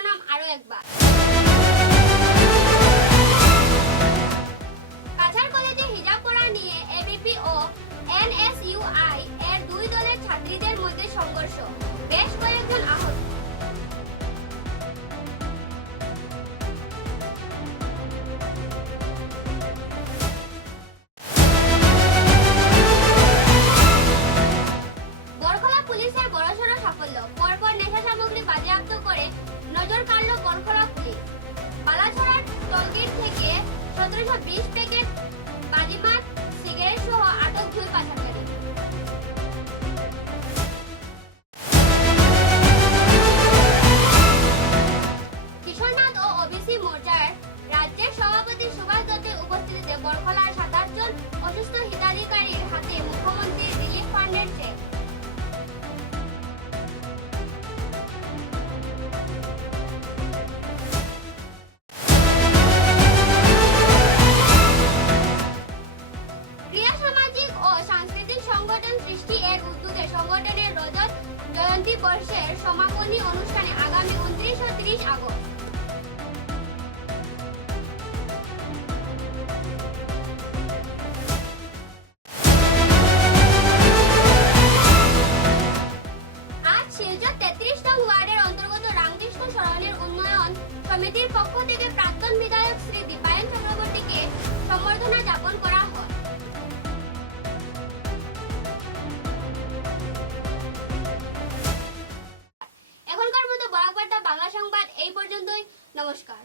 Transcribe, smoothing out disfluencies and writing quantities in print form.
শিরোনাম আরো একবার। কাছাড় কলেজে হিজাব পরা নিয়ে এবিপি ও এনএসইউআই এর দুই দলের ছাত্রীদের মধ্যে সংঘর্ষ, বেশ কয়েকজন আহত। বরখলা পুলিশের বড়সড় সাফল্য, পরপর নেশা সামগ্রী বাজেয়াপ্ত করে নজর কাড়ল বরখলা পুলিশ। বালাছড়ার টোলগেট থেকে 1720 প্যাকেট বাজিমাত সিগারেট সহ আটক 2 পাচারকারী। কিশোরনাথ ও ওবিসি মোর্চার রাজ্যের সভাপতি সুভাষ দত্তের উপস্থিতিতে বরখলার 27 জন অসুস্থ হিতাধিকারীর হাতে মুখ্যমন্ত্রীর রিলিফ ফান্ডের চেক। ক্রিয়া সামাজিক ও সাংস্কৃতিক সংগঠন সৃষ্টি এর উদ্যোগে সংগঠনের রজত জয়ন্তী বর্ষের সমাপনী অনুষ্ঠানে আগামী 29 ও 30 আগস্ট। আজ শিলচর 33 নং ওয়ার্ডের অন্তর্গত রামকৃষ্ণ সরণির উন্নয়ন সমিতির পক্ষ থেকে প্রাক্তন বিধায়ক শ্রী দীপায়ন চক্রবর্তীকে সম্বর্ধনা জ্ঞাপন করা হয়। এখনকার মতো বরাক বার্তা বাংলা সংবাদ এই পর্যন্তই। নমস্কার।